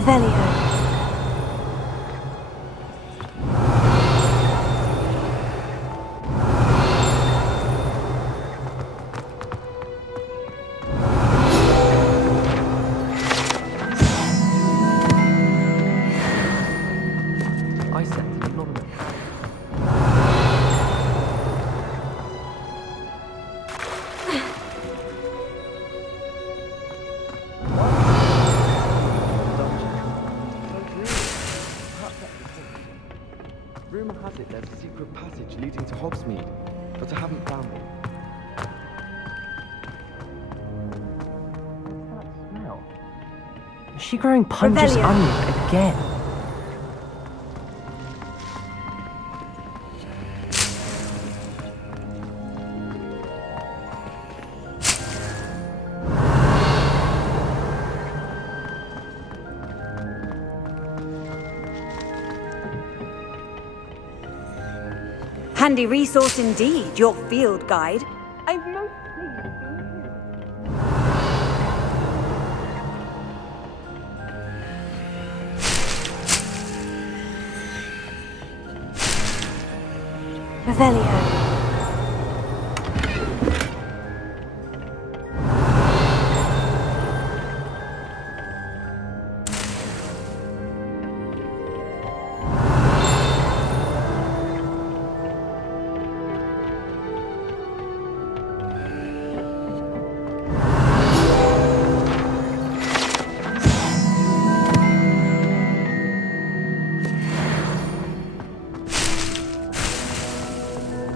Revelio. I said it, not me. Rumour has it there's a secret passage leading to Hogsmeade, but I haven't found it. What's that smell? Is she growing Punch's Revelio. onion again? Handy resource indeed, your field guide. I'm most pleased with you. Revelio.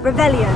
Revelio.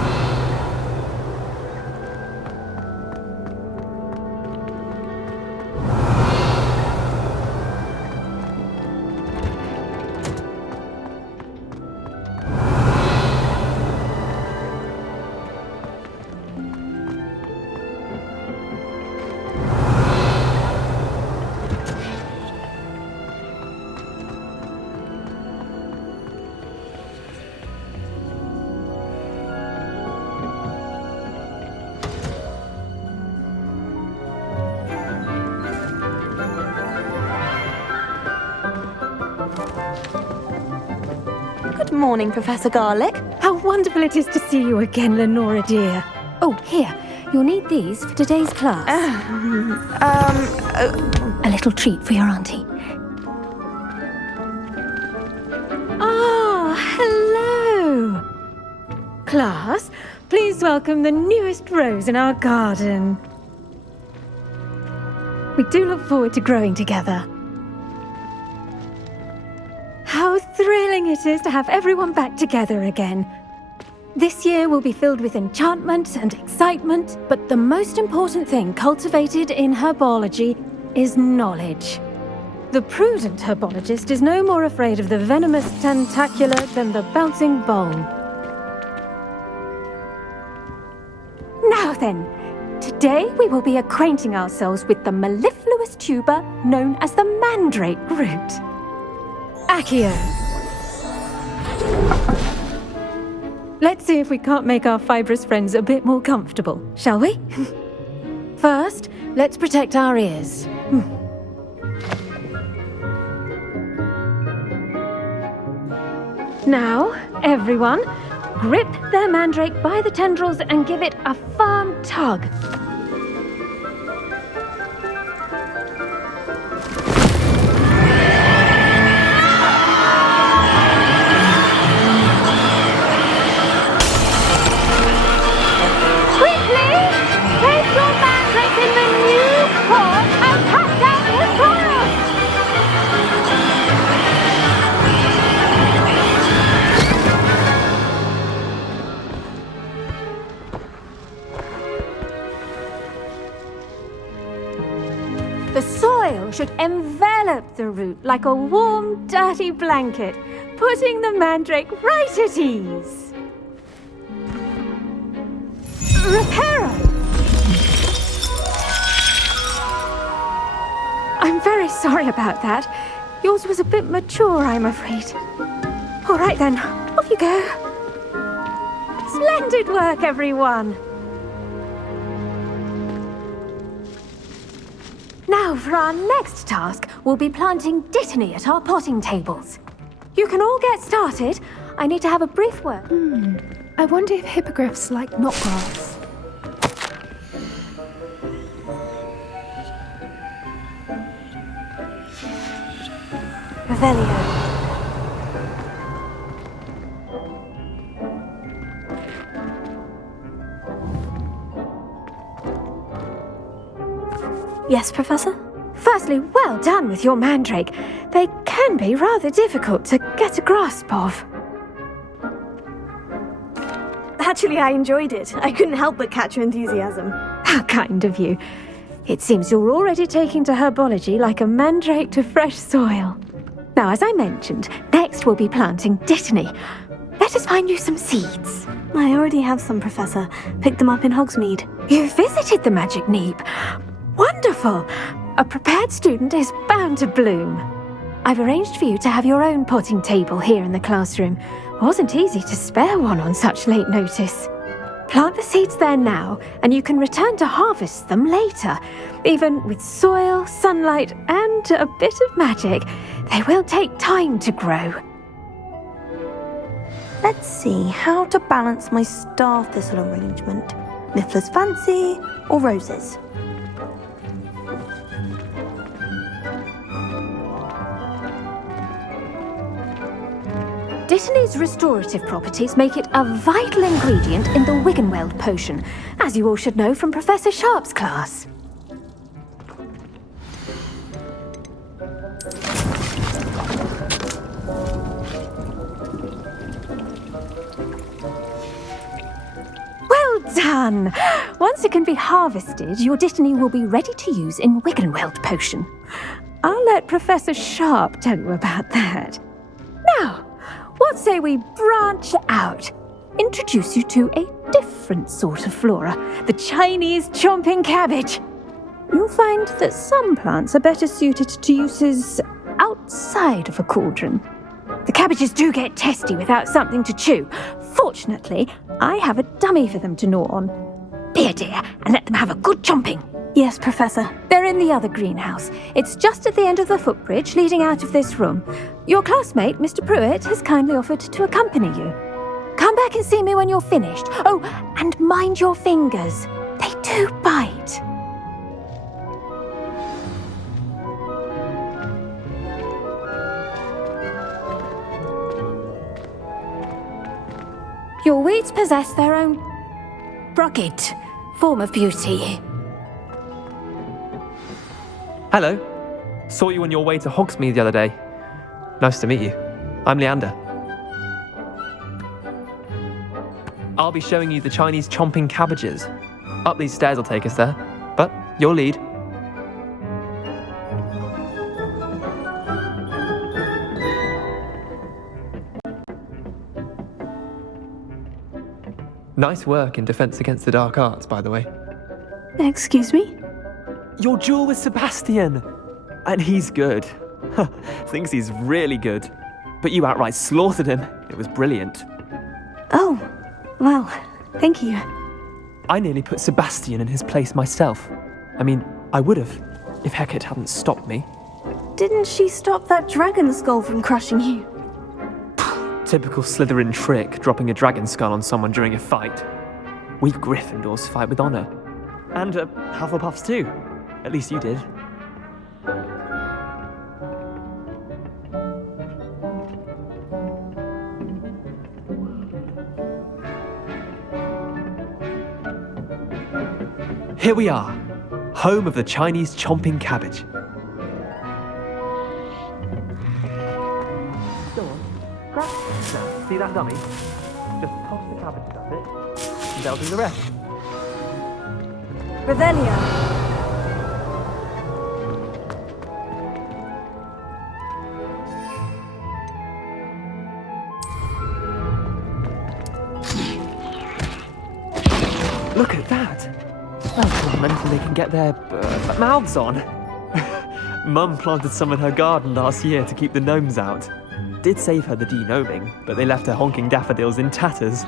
Good morning, Professor Garlick. How wonderful it is to see you again, Lenora dear. Oh, here, you'll need these for today's class. A little treat for your auntie. Ah, hello. Class, please welcome the newest rose in our garden. We do look forward to growing together. How thrilling it is to have everyone back together again. This year will be filled with enchantment and excitement, but the most important thing cultivated in herbology is knowledge. The prudent herbologist is no more afraid of the venomous tentacula than the bouncing bowl. Now then, today we will be acquainting ourselves with the mellifluous tuber known as the mandrake root. Accio. Let's see if we can't make our fibrous friends a bit more comfortable, shall we? First, let's protect our ears. Now, everyone, grip their mandrake by the tendrils and give it a firm tug. The soil should envelop the root like a warm, dirty blanket, putting the mandrake right at ease. Reparo! I'm very sorry about that. Yours was a bit mature, I'm afraid. All right then, off you go. Splendid work, everyone. Now, for our next task, we'll be planting Dittany at our potting tables. You can all get started. I need to have a brief word. I wonder if hippogriffs like knotgrass. Revelio. Yes, Professor? Firstly, well done with your mandrake. They can be rather difficult to get a grasp of. Actually, I enjoyed it. I couldn't help but catch your enthusiasm. How kind of you. It seems you're already taking to herbology like a mandrake to fresh soil. Now, as I mentioned, next we'll be planting Dittany. Let us find you some seeds. I already have some, Professor. Picked them up in Hogsmeade. You visited the Magic Neep. Wonderful! A prepared student is bound to bloom. I've arranged for you to have your own potting table here in the classroom. Wasn't easy to spare one on such late notice. Plant the seeds there now, and you can return to harvest them later. Even with soil, sunlight, and a bit of magic, they will take time to grow. Let's see how to balance my star thistle arrangement. Niffler's Fancy or roses? Dittany's restorative properties make it a vital ingredient in the Wiggenweld potion, as you all should know from Professor Sharp's class. Well done! Once it can be harvested, your Dittany will be ready to use in Wiggenweld potion. I'll let Professor Sharp tell you about that. Now, what say we branch out? Introduce you to a different sort of flora, the Chinese chomping cabbage. You'll find that some plants are better suited to uses outside of a cauldron. The cabbages do get testy without something to chew. Fortunately, I have a dummy for them to gnaw on. Be a dear and let them have a good chomping. Yes, Professor. They're in the other greenhouse. It's just at the end of the footbridge leading out of this room. Your classmate, Mr. Pruitt, has kindly offered to accompany you. Come back and see me when you're finished. Oh, and mind your fingers. They do bite. Your weeds possess their own rugged form of beauty. Hello. Saw you on your way to Hogsmeade the other day. Nice to meet you. I'm Leander. I'll be showing you the Chinese chomping cabbages. Up these stairs will take us there, but your lead. Nice work in Defense Against the Dark Arts, by the way. Excuse me? Your duel with Sebastian! And he's good. Thinks he's really good. But you outright slaughtered him. It was brilliant. Oh, well, thank you. I nearly put Sebastian in his place myself. I mean, I would have, if Hecate hadn't stopped me. Didn't she stop that dragon skull from crushing you? Typical Slytherin trick, dropping a dragon skull on someone during a fight. We Gryffindors fight with honor. And Hufflepuffs too. At least you did. Here we are, home of the Chinese chomping cabbage. Go on, grab now. See that dummy? Just toss the cabbages at it, and they'll do the rest. Revelio. Look at that! That's not anything they can get their mouths on. Mum planted some in her garden last year to keep the gnomes out. Did save her the de-gnoming, but they left her honking daffodils in tatters.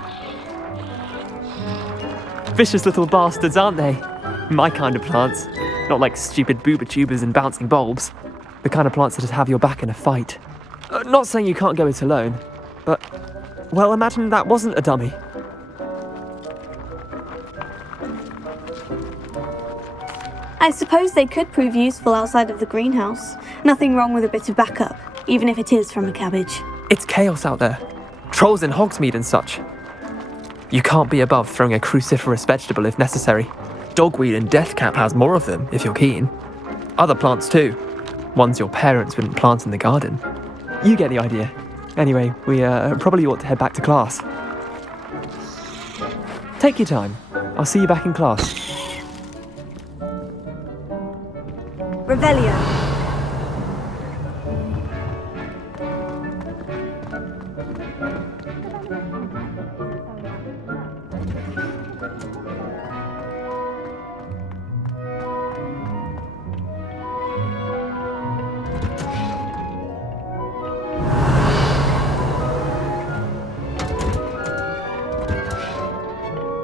Vicious little bastards, aren't they? My kind of plants. Not like stupid booba tubers and bouncing bulbs. The kind of plants that'd have your back in a fight. Not saying you can't go it alone, but, well, imagine that wasn't a dummy. I suppose they could prove useful outside of the greenhouse. Nothing wrong with a bit of backup, even if it is from a cabbage. It's chaos out there. Trolls in Hogsmeade and such. You can't be above throwing a cruciferous vegetable if necessary. Dogweed and deathcap has more of them, if you're keen. Other plants too. Ones your parents wouldn't plant in the garden. You get the idea. Anyway, we probably ought to head back to class. Take your time. I'll see you back in class. Revelio.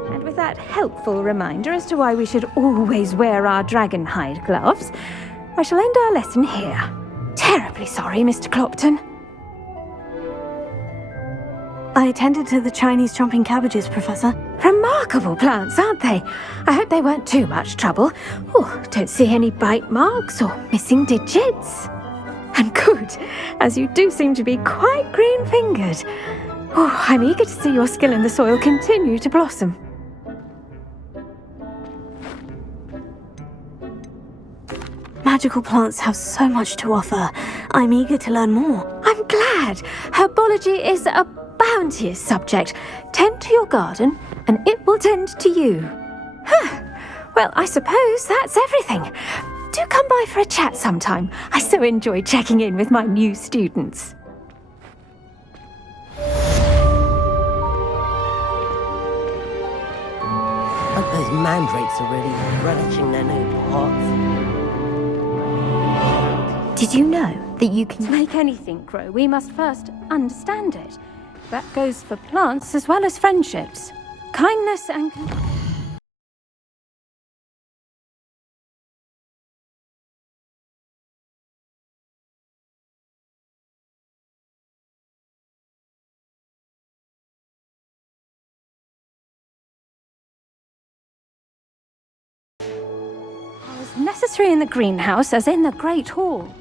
And with that helpful reminder as to why we should always wear our dragon hide gloves, I shall end our lesson here. Terribly sorry, Mr. Clopton. I attended to the Chinese chomping cabbages, Professor. Remarkable plants, aren't they? I hope they weren't too much trouble. Oh, don't see any bite marks or missing digits. And good, as you do seem to be quite green-fingered. Oh, I'm eager to see your skill in the soil continue to blossom. Magical plants have so much to offer. I'm eager to learn more. I'm glad. Herbology is a bounteous subject. Tend to your garden, and it will tend to you. Huh. Well, I suppose that's everything. Do come by for a chat sometime. I so enjoy checking in with my new students. But those mandrakes are really relishing their new pots. Did you know that you can make anything grow? We must first understand it. That goes for plants as well as friendships. Kindness and... are as necessary in the greenhouse as in the Great Hall.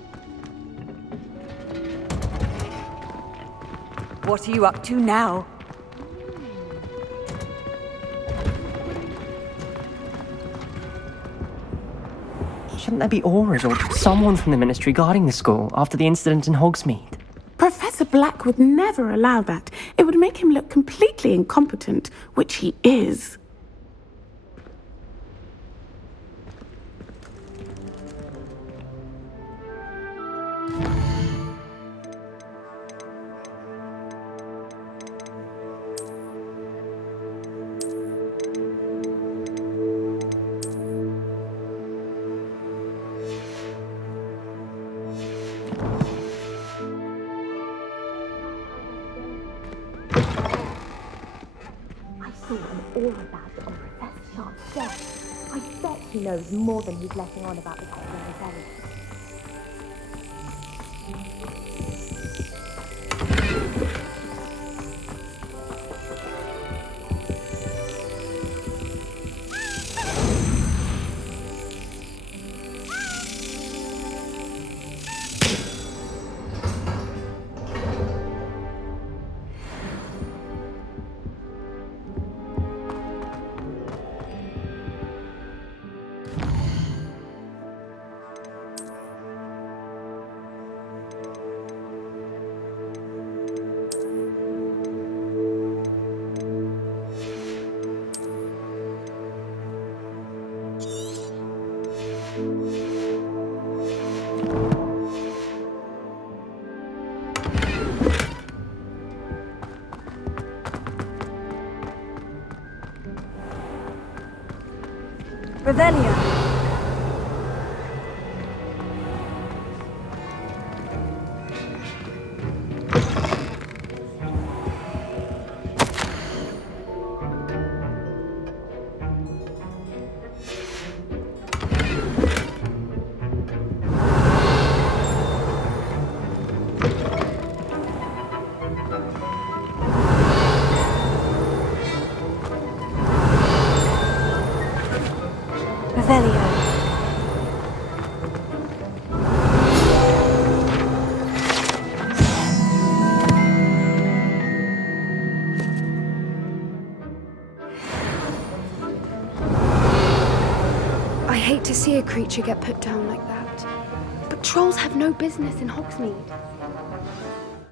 What are you up to now? Shouldn't there be Aurors or someone from the Ministry guarding the school after the incident in Hogsmeade? Professor Black would never allow that. It would make him look completely incompetent, which he is. All about it on Professor Sharp's desk. I bet he knows more than he's letting on about the Hogwarts belly. Revelio. Revelio. I hate to see a creature get put down like that. But trolls have no business in Hogsmeade.